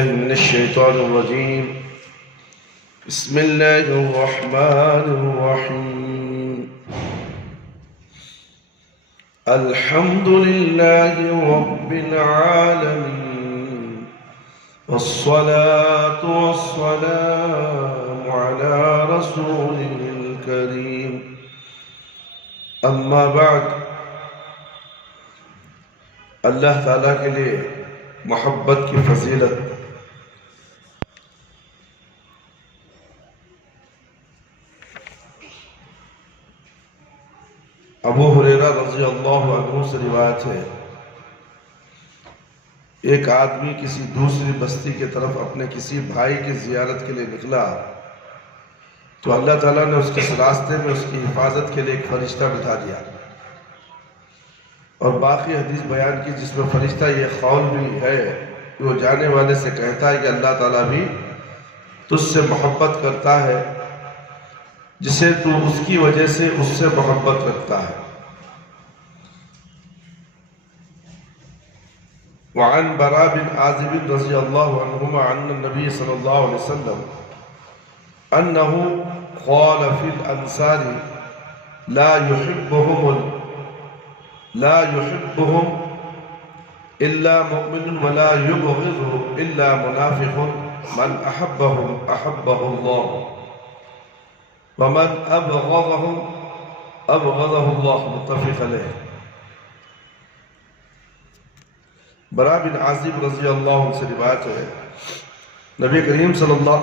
بالله من الشيطان الرجيم. بسم الله الرحمن الرحيم. الحمد لله رب العالمين، والصلاة والسلام على رسوله الكريم. اما بعد، اللہ تعالیٰ کے لیے محبت کی فضیلت ابو ہریرہ رضی اللہ عنہ سے روایت ہے، ایک آدمی کسی دوسری بستی کی طرف اپنے کسی بھائی کی زیارت کے لیے نکلا تو اللہ تعالیٰ نے اس کے راستے میں اس کی حفاظت کے لیے ایک فرشتہ بٹھا دیا، اور باقی حدیث بیان کی جس میں فرشتہ یہ قول بھی ہے کہ وہ جانے والے سے کہتا ہے کہ اللہ تعالیٰ بھی تجھ سے محبت کرتا ہے جسے تو اس کی وجہ سے اس سے محبت رکھتا ہے۔ وعن براء بن عازب رضی اللہ عنہما عن النبی صلی اللہ علیہ وسلم انہو قال فی الانصار لا يحبهم الا مؤمن ولا يبغض الا منافق من احبهم احبه الله ومن ابغضهم ابغضه الله، متفق علیہ۔ براء بن عازب رضی اللہ عنہ سے روایت ہے، نبی کریم صلی اللہ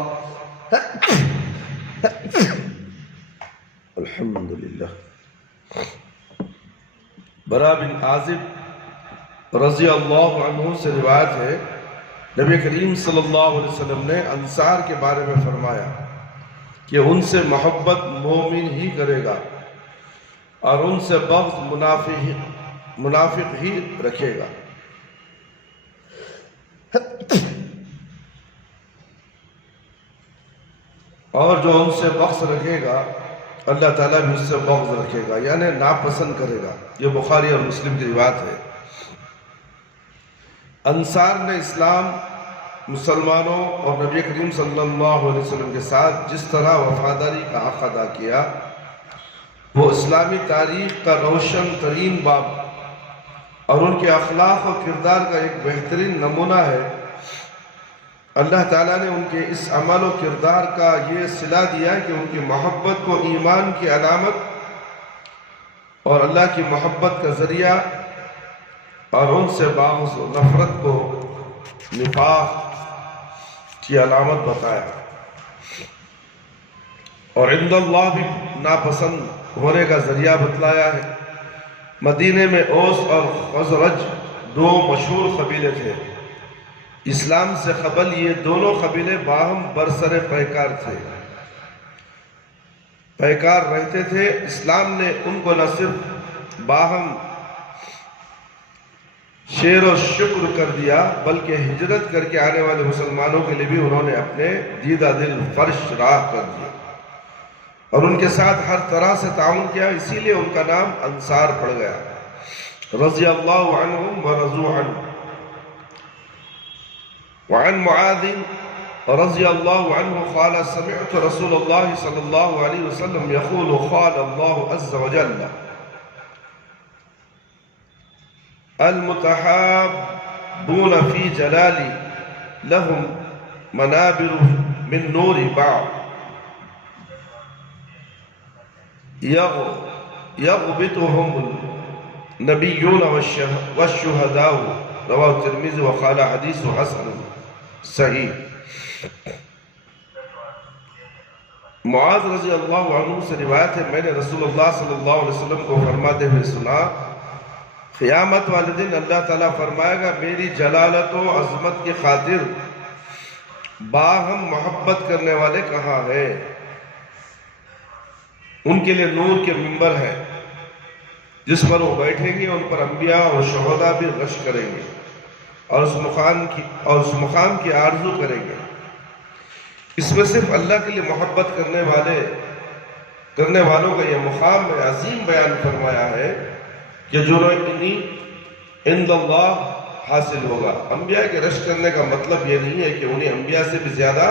الحمدللہ براء بن عازب رضی اللہ عنہ سے روایت ہے، نبی کریم صلی اللہ علیہ وسلم نے انصار کے بارے میں فرمایا کہ ان سے محبت مومن ہی کرے گا اور ان سے بغض منافق ہی رکھے گا۔ اور جو ان سے بغض رکھے گا اللہ تعالیٰ بھی اس سے بغض رکھے گا، یعنی ناپسند کرے گا۔ یہ بخاری اور مسلم کی روایت ہے۔ انصار نے اسلام، مسلمانوں اور نبی کریم صلی اللہ علیہ وسلم کے ساتھ جس طرح وفاداری کا حق ادا کیا، وہ اسلامی تاریخ کا روشن ترین باب اور ان کے اخلاق و کردار کا ایک بہترین نمونہ ہے۔ اللہ تعالیٰ نے ان کے اس عمل و کردار کا یہ صلہ دیا کہ ان کی محبت کو ایمان کی علامت اور اللہ کی محبت کا ذریعہ، اور ان سے بغض و نفرت کو نفاق کی علامت بتایا، اور عند اللہ بھی ناپسند ہونے کا ذریعہ بتلایا ہے۔ مدینے میں اوس اور خزرج دو مشہور قبیلے تھے۔ اسلام سے قبل یہ دونوں قبیلے باہم برسر پیکار تھے، پیکار رہتے تھے۔ اسلام نے ان کو نہ صرف باہم شیر و شکر کر دیا بلکہ ہجرت کر کے آنے والے مسلمانوں کے لیے بھی انہوں نے اپنے دیدہ دل فرش راہ کر دیا اور ان کے ساتھ ہر طرح سے تعاون کیا، اسی لیے ان کا نام انصار پڑ گیا۔ رضی اللہ عنہم ورضوا عنہ۔ وعن معاذ رضی اللہ عنہ قال سمعت رسول اللہ صلی اللہ علیہ وسلم يقول قال الله عز وجل المتحابون في جلالي لهم منابر من نور بعض يغبطهم النبيون والشهداء، رواه الترمذي وقال حدیث حسن صحیح۔ معاذ رضی اللہ عنہ سے روایت ہے، میں نے رسول اللہ صلی اللہ علیہ وسلم کو فرماتے ہوئے سنا، قیامت والے دن اللہ تعالیٰ فرمائے گا میری جلالت و عظمت کی خاطر باہم محبت کرنے والے کہاں ہیں؟ ان کے لیے نور کے منبر ہے جس پر وہ بیٹھیں گے، ان پر انبیاء اور شہداء بھی غش کریں گے اور اس مقام کی آرزو کریں گے۔ اس میں صرف اللہ کے لیے محبت کرنے والوں کا یہ مقام میں عظیم بیان فرمایا ہے کہ جو عند اللہ حاصل ہوگا۔ انبیاء کے رشک کرنے کا مطلب یہ نہیں ہے کہ انہیں انبیاء سے بھی زیادہ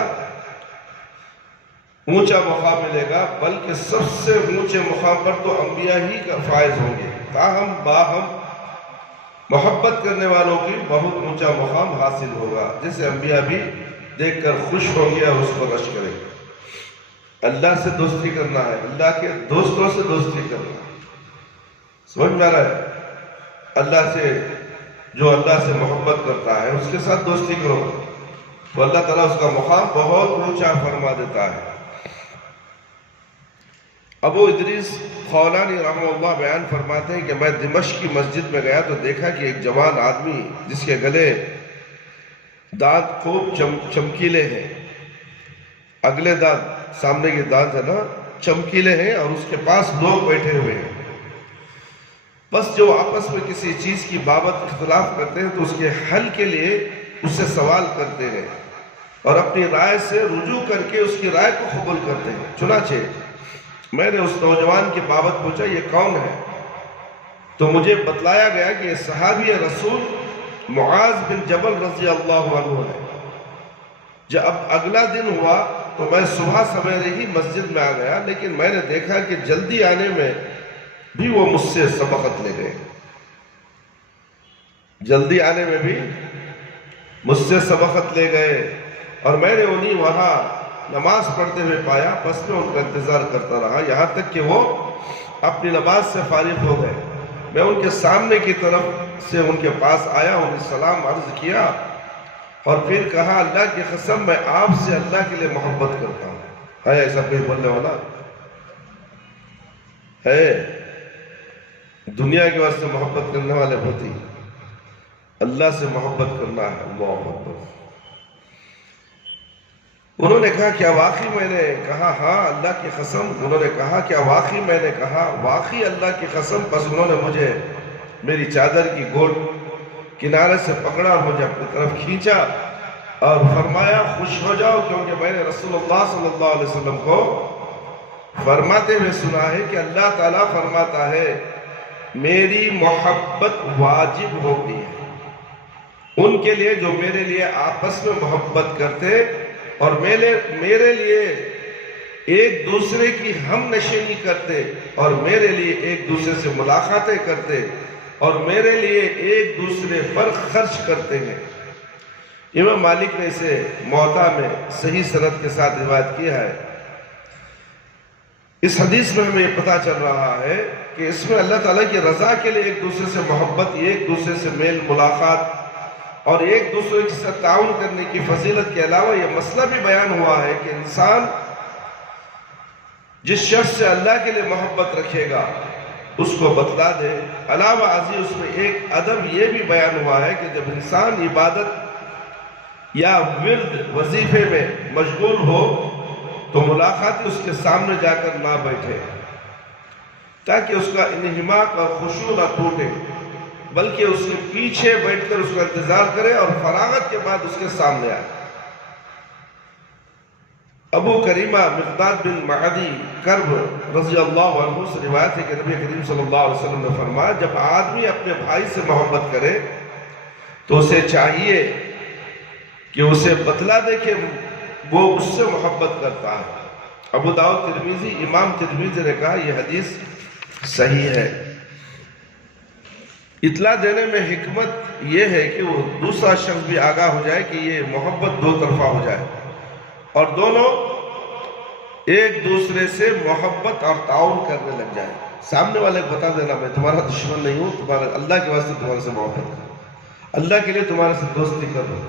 اونچا مقام ملے گا، بلکہ سب سے اونچے مقام پر تو انبیاء ہی کا فائز ہوں گے، تاہم باہم محبت کرنے والوں کی بہت اونچا مقام حاصل ہوگا، جسے انبیاء بھی دیکھ کر خوش ہوں گے اور اس کو رشک کریں گے۔ اللہ سے دوستی کرنا ہے، اللہ کے دوستوں سے دوستی کرنا ہے، سمجھ میں آ رہا ہے؟ اللہ سے، جو اللہ سے محبت کرتا ہے اس کے ساتھ دوستی کرو تو اللہ تعالیٰ اس کا مقام بہت اونچا فرما دیتا ہے۔ ابو ادریس خولانی رحمہ اللہ بیان فرماتے ہیں کہ میں دمشق کی مسجد میں گیا تو دیکھا کہ ایک جوان آدمی جس کے گلے دانت خوب چمکیلے ہیں، اگلے دانت، سامنے کے دانت ہے نا، چمکیلے ہیں، اور اس کے پاس لوگ بیٹھے ہوئے ہیں۔ بس جو آپس میں کسی چیز کی بابت اختلاف کرتے ہیں تو اس کے حل کے لیے اس سے سوال کرتے ہیں اور اپنی رائے سے رجوع کر کے اس کی رائے کو قبول کرتے ہیں۔ چنانچہ میں نے اس نوجوان کی بابت پوچھا یہ کون ہے؟ تو مجھے بتلایا گیا کہ یہ صحابی رسول معاذ بن جبل رضی اللہ عنہ ہے۔ جب اگلا دن ہوا تو میں صبح سویرے ہی مسجد میں آ گیا، لیکن میں نے دیکھا کہ جلدی آنے میں بھی وہ مجھ سے سبقت لے گئے، جلدی آنے میں بھی مجھ سے سبقت لے گئے، اور میں نے انہیں وہاں نماز پڑھتے ہوئے پایا، پس میں ان کا انتظار کرتا رہا یہاں تک کہ وہ اپنی نماز سے فارغ ہو گئے۔ میں ان کے سامنے کی طرف سے ان کے پاس آیا، انہیں سلام عرض کیا اور پھر کہا اللہ کی قسم میں آپ سے اللہ کے لیے محبت کرتا ہوں۔ ہے ایسا کوئی بولنے والا ہے؟ دنیا کے واسطے محبت کرنے والے ہوتی، اللہ سے محبت کرنا ہے، اللہ اکبر۔ انہوں نے کہا کیا واقعی؟ میں نے کہا ہاں اللہ کی قسم۔ انہوں نے کہا کیا واقعی؟ میں نے کہا واقعی اللہ کی قسم۔ پس انہوں نے مجھے میری چادر کی گوٹ کنارے سے پکڑا اور مجھے اپنی طرف کھینچا اور فرمایا خوش ہو جاؤ، کیونکہ میں نے رسول اللہ صلی اللہ علیہ وسلم کو فرماتے ہوئے سنا ہے کہ اللہ تعالیٰ فرماتا ہے میری محبت واجب ہو گئی ہے ان کے لیے جو میرے لیے آپس میں محبت کرتے اور میرے لیے ایک دوسرے کی ہم نشینی کرتے اور میرے لیے ایک دوسرے سے ملاقاتیں کرتے اور میرے لیے ایک دوسرے پر خرچ کرتے ہیں۔ امام مالک نے اسے موطا میں صحیح سند کے ساتھ روایت کیا ہے۔ اس حدیث میں ہمیں یہ پتہ چل رہا ہے کہ اس میں اللہ تعالیٰ کی رضا کے لیے ایک دوسرے سے محبت، ایک دوسرے سے میل ملاقات اور ایک دوسرے کے ساتھ تعاون کرنے کی فضیلت کے علاوہ یہ مسئلہ بھی بیان ہوا ہے کہ انسان جس شخص سے اللہ کے لیے محبت رکھے گا اس کو بتلا دے۔ علاوہ ازیں اس میں ایک ادب یہ بھی بیان ہوا ہے کہ جب انسان عبادت یا ورد وظیفے میں مشغول ہو تو ملاقات اس کے سامنے جا کر نہ بیٹھے تاکہ اس کا انہماک اور خشوع نہ ٹوٹے، بلکہ اس کے پیچھے بیٹھ کر اس کا انتظار کرے اور فراغت کے بعد اس کے سامنے آئے۔ ابو کریمہ مقداد بن معدی کرب رضی اللہ عنہ سے روایت ہے کہ نبی کریم صلی اللہ علیہ وسلم نے فرمایا جب آدمی اپنے بھائی سے محبت کرے تو اسے چاہیے کہ اسے بتلا دے کہ وہ اس سے محبت کرتا ہے۔ ابو داؤد ترمذی، امام ترمذی نے کہا یہ حدیث صحیح ہے۔ اطلاع دینے میں حکمت یہ ہے کہ وہ دوسرا شخص بھی آگاہ ہو جائے کہ یہ محبت دو طرفہ ہو جائے اور دونوں ایک دوسرے سے محبت اور تعاون کرنے لگ جائے۔ سامنے والے کو بتا دینا میں تمہارا دشمن نہیں ہوں، تمہارا اللہ کے واسطے تمہارے سے محبت کروں، اللہ کے لیے تمہارے سے دوستی کروں۔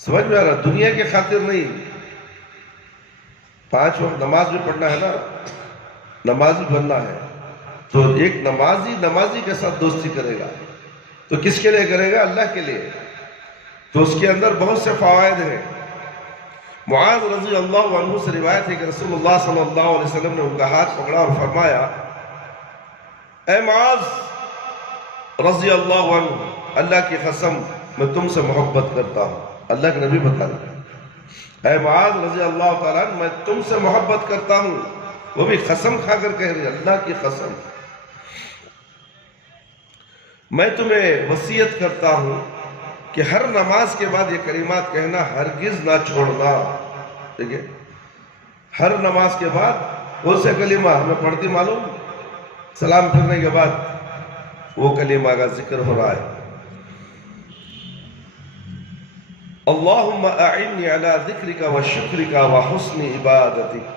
سمجھ میں آ رہا؟ دنیا کی خاطر نہیں، 5 وقت نماز بھی پڑھنا ہے نا، نمازی بننا ہے تو ایک نمازی کے ساتھ دوستی کرے گا تو کس کے لیے کرے گا؟ اللہ کے لیے، تو اس کے اندر بہت سے فوائد ہیں۔ معاذ رضی اللہ عنہ سے روایت ہے کہ رسول اللہ صلی اللہ علیہ وسلم نے ان کا ہاتھ پکڑا اور فرمایا اے معاذ رضی اللہ عنہ اللہ کی قسم میں تم سے محبت کرتا ہوں۔ اللہ کے نبی بتا رہے اے معاذ رضی اللہ تعالیٰ عنہ میں تم سے محبت کرتا ہوں، وہ بھی قسم کھا کر کہہ رہی اللہ کی قسم۔ میں تمہیں وصیت کرتا ہوں کہ ہر نماز کے بعد یہ کلمات کہنا ہرگز نہ چھوڑنا. ٹھیک ہے، ہر نماز کے بعد کون سے کلمہ ہمیں پڑھتی معلوم؟ سلام پھرنے کے بعد وہ کلمہ کا ذکر ہو رہا ہے. اللہم اعنی علی ذکرک و شکرک و حسن عبادتک.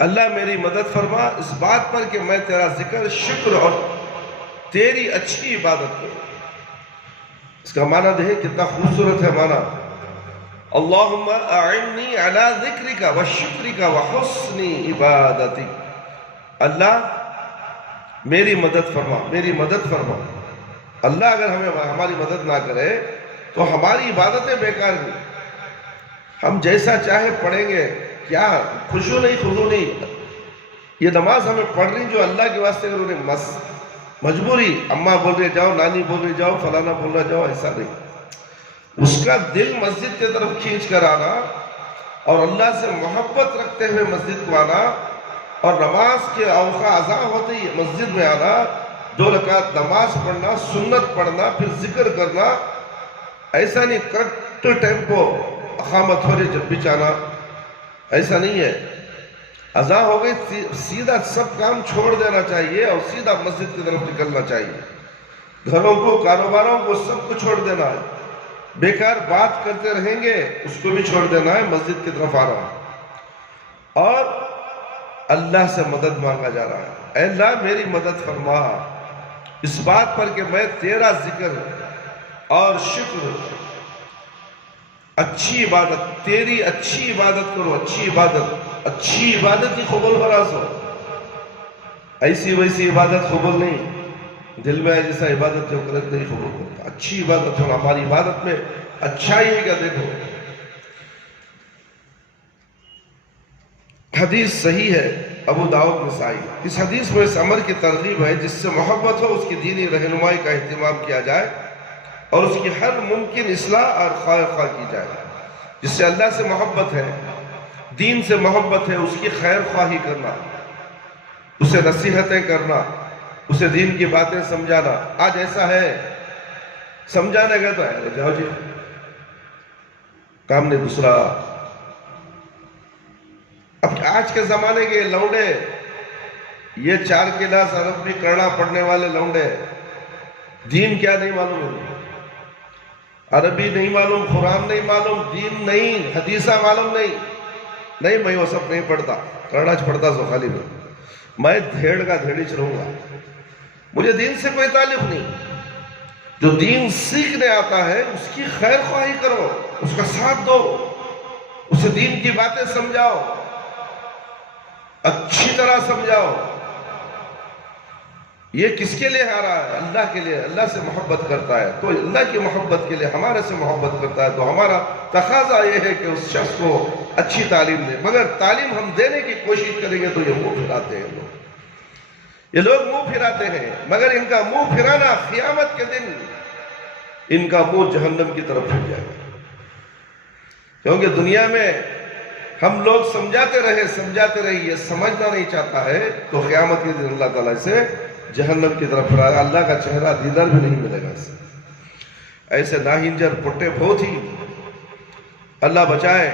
اللہ میری مدد فرما اس بات پر کہ میں تیرا ذکر، شکر اور تیری اچھی عبادت کروں. اس کا معنی دیکھیں کتنا خوبصورت ہے معنی. اللہم اعنی علی ذکرک و شکرک و حسن عبادتک. اللہ میری مدد فرما، میری مدد فرما. اللہ اگر ہماری مدد نہ کرے تو ہماری عبادتیں بیکار ہیں. ہم جیسا چاہے پڑھیں گے، کیا خشوع نہیں خضوع نہیں. یہ نماز ہمیں پڑھ رہی جو اللہ کے واسطے، اگر انہیں مجبوری، اماں بول رہے جاؤ، نانی بول رہے جاؤ، فلانا بول رہا جاؤ، ایسا نہیں. اس کا دل مسجد کی طرف کھینچ کر آنا اور اللہ سے محبت رکھتے ہوئے مسجد کو آنا، اور نماز کے اوقات اذان ہوتے ہی مسجد میں آنا، 2 رکعت نماز پڑھنا، سنت پڑھنا، پھر ذکر کرنا. ایسا نہیں کریکٹ ٹیمپو اقامت ہو رہی جب بھی چاہنا، ایسا نہیں ہے. اذان ہو گئی سیدھا سب کام چھوڑ دینا چاہیے اور سیدھا مسجد کی طرف نکلنا چاہیے. گھروں کو، کاروباروں کو، سب کو چھوڑ دینا ہے. بیکار بات کرتے رہیں گے اس کو بھی چھوڑ دینا ہے، مسجد کی طرف آنا ہے. اور اللہ سے مدد مانگا جا رہا ہے. اے اللہ میری مدد فرما اس بات پر کہ میں تیرا ذکر اور شکر، اچھی عبادت، تیری اچھی عبادت کرو. اچھی عبادت ہی قبول ہو رہا سو. ایسی ویسی عبادت قبول نہیں. دل میں جیسا عبادت جو کرتے نہیں قبول کرتا. اچھی عبادت ہو. ہماری عبادت میں اچھائی ہے کیا؟ دیکھو حدیث صحیح ہے، ابو داؤد نسائی. اس حدیث میں اس عمل کی ترغیب ہے جس سے محبت ہو، اس کی دینی رہنمائی کا اہتمام کیا جائے اور اس کی ہر ممکن اصلاح اور خواہ کی جائے. جس سے اللہ سے محبت ہے، دین سے محبت ہے، اس کی خیر خواہی کرنا، اسے نصیحتیں کرنا، اسے دین کی باتیں سمجھانا. آج ایسا ہے سمجھانے گئے تو ہے جاؤ جی کام نہیں دوسرا. اب آج کے زمانے کے لونڈے، یہ 4 کلاس عربی کرنا پڑھنے والے لونڈے، دین کیا نہیں معلوم ہے، عربی نہیں معلوم، قرآن نہیں معلوم، دین نہیں، حدیثہ معلوم نہیں. میں وہ سب نہیں پڑھتا، کرنا پڑھتا سو خالی میں دھیڑ کا دھیڑی چلوں گا. مجھے دین سے کوئی تعلق نہیں. جو دین سیکھنے آتا ہے اس کی خیر خواہی کرو، اس کا ساتھ دو، اسے دین کی باتیں سمجھاؤ، اچھی طرح سمجھاؤ. یہ کس کے لیے آ رہا ہے؟ اللہ کے لیے. اللہ سے محبت کرتا ہے تو اللہ کی محبت کے لیے ہمارے سے محبت کرتا ہے تو ہمارا تقاضا یہ ہے کہ اس شخص کو اچھی تعلیم دے. مگر تعلیم ہم دینے کی کوشش کریں گے تو یہ منہ پھراتے ہیں لوگ. یہ لوگ منہ پھراتے ہیں، مگر ان کا منہ پھرانا قیامت کے دن ان کا منہ جہنم کی طرف پھر جائے گا. کیونکہ دنیا میں ہم لوگ سمجھاتے رہے، یہ سمجھنا نہیں چاہتا ہے تو قیامت کے دن اللہ تعالیٰ سے جہنم کی طرف پھر آئے. اللہ کا چہرہ دیدار بھی نہیں ملے گا اسے. ایسے ناہنجر پٹے بہت ہی اللہ بچائے.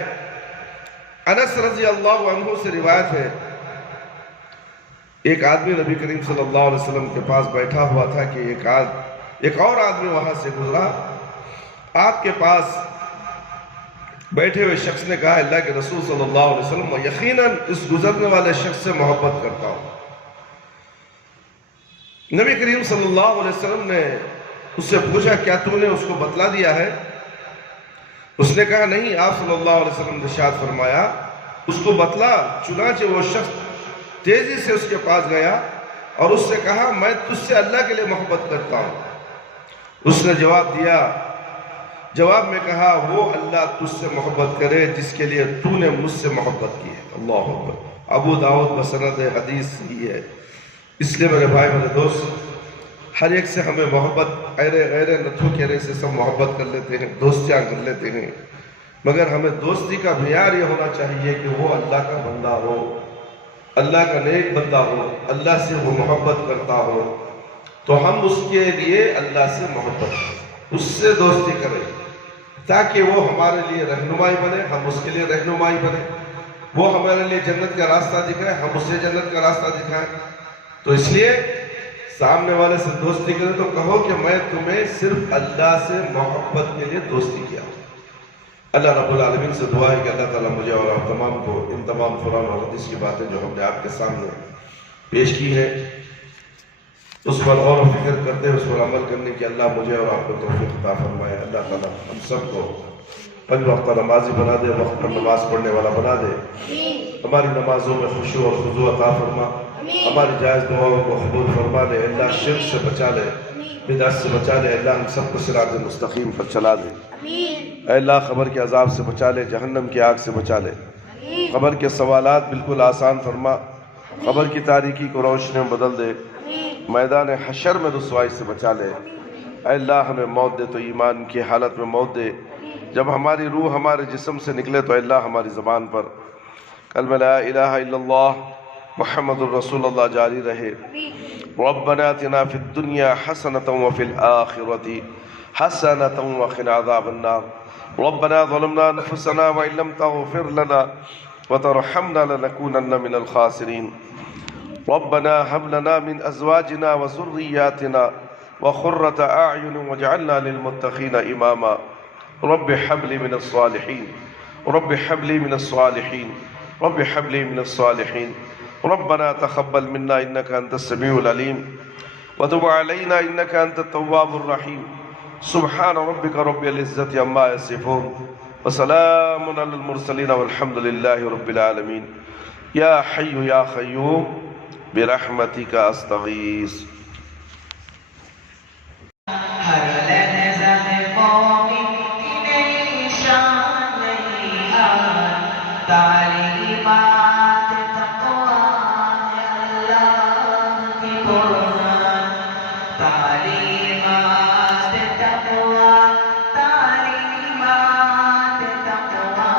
انس رضی اللہ عنہ سے روایت ہے، ایک آدمی نبی کریم صلی اللہ علیہ وسلم کے پاس بیٹھا ہوا تھا کہ ایک اور آدمی وہاں سے گزرا. آپ کے پاس بیٹھے ہوئے شخص نے کہا اللہ کے رسول صلی اللہ علیہ وسلم میں یقیناً اس گزرنے والے شخص سے محبت کرتا ہوں. نبی کریم صلی اللہ علیہ وسلم نے اس سے پوچھا کیا تو نے اس کو بتلا دیا ہے؟ اس نے کہا نہیں. آپ صلی اللہ علیہ وسلم نے ارشاد فرمایا اس کو بتلا. چنانچہ وہ شخص تیزی سے اس کے پاس گیا اور اس سے کہا میں تجھ سے اللہ کے لیے محبت کرتا ہوں. اس نے جواب دیا، جواب میں کہا وہ اللہ تجھ سے محبت کرے جس کے لیے تو نے مجھ سے محبت کی ہے. اللہ اکبر. ابو داؤد بسند حدیث صحیح ہے. اس لیے میرے بھائی میرے دوست، ہر ایک سے ہمیں محبت غیر نتھو کہنے سے سب محبت کر لیتے ہیں، دوستیاں کر لیتے ہیں، مگر ہمیں دوستی کا معیار یہ ہونا چاہیے کہ وہ اللہ کا بندہ ہو، اللہ کا نیک بندہ ہو، اللہ سے وہ محبت کرتا ہو، تو ہم اس کے لیے اللہ سے محبت، اس سے دوستی کریں تاکہ وہ ہمارے لیے رہنمائی بنے، ہم اس کے لیے رہنمائی بنے، وہ ہمارے لیے جنت کا راستہ دکھائے، ہم اسے جنت کا راستہ دکھائیں۔ تو اس لیے سامنے والے سے دوستی کرے تو کہو کہ میں تمہیں صرف اللہ سے محبت کے لیے دوستی کیا۔ اللہ رب العالمین سے دعا ہے کہ اللہ تعالیٰ مجھے اور آپ تمام کو ان تمام قرآن اور حدیث کی باتیں جو ہم نے آپ کے سامنے پیش کی ہے اس پر غور و فکر کرتے ہیں، اس پر عمل کرنے کی اللہ مجھے اور آپ کو توفیق عطا فرمائے۔ اللہ تعالیٰ ہم سب کو 5 وقت نمازی بنا دے، وقت پر نماز پڑھنے والا بنا دے، ہماری نمازوں میں خشوع اور خضوع عطا فرما، ہماری جائز دعاؤں کو قبول فرما لے، اللہ شرک سے بچا لے، بدعت سے بچا لے، اللہ ہم سب کو صراط مستقیم پر چلا دے، اے اللہ قبر کے عذاب سے بچا لے، جہنم کی آگ سے بچا لے، قبر کے سوالات بالکل آسان فرما، قبر کی تاریکی کو روشنی میں بدل دے، میدان حشر میں رسوائی سے بچا لے، اے اللہ ہمیں موت دے تو ایمان کی حالت میں موت دے، جب ہماری روح ہمارے جسم سے نکلے تو اے اللہ ہماری زبان پر کلمہ لا الہ الا اللہ محمد الرسول اللہ جاری رہے۔ ربنا آتنا فی الدنیا حسنۃ وفی الآخرۃ حسنۃ وقنا عذاب النار۔ ربنا ظلمنا انفسنا وان لم تغفر لنا وترحمنا لنكونن من الخاسرین۔ ربنا هب لنا من ازواجنا وذرياتنا وقرة اعین واجعلنا للمتقین اماما۔ رب هب لي من الصالحين، رب هب لي من الصالحين، رب هب لي من الصالحين۔ ربنا تقبل منا انك انت السميع العليم وتب علينا انك انت التواب الرحيم۔ سبحان ربك رب العزة عما يصفون وسلام على المرسلين والحمد لله رب العالمين۔ يا حي يا قيوم برحمتك استغيث۔ تعلیمات تقوی اللہ کی قرآن، تعلیمات تقوی، تعلیمات تقوی،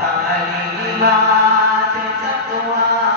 تعلیمات تقوی۔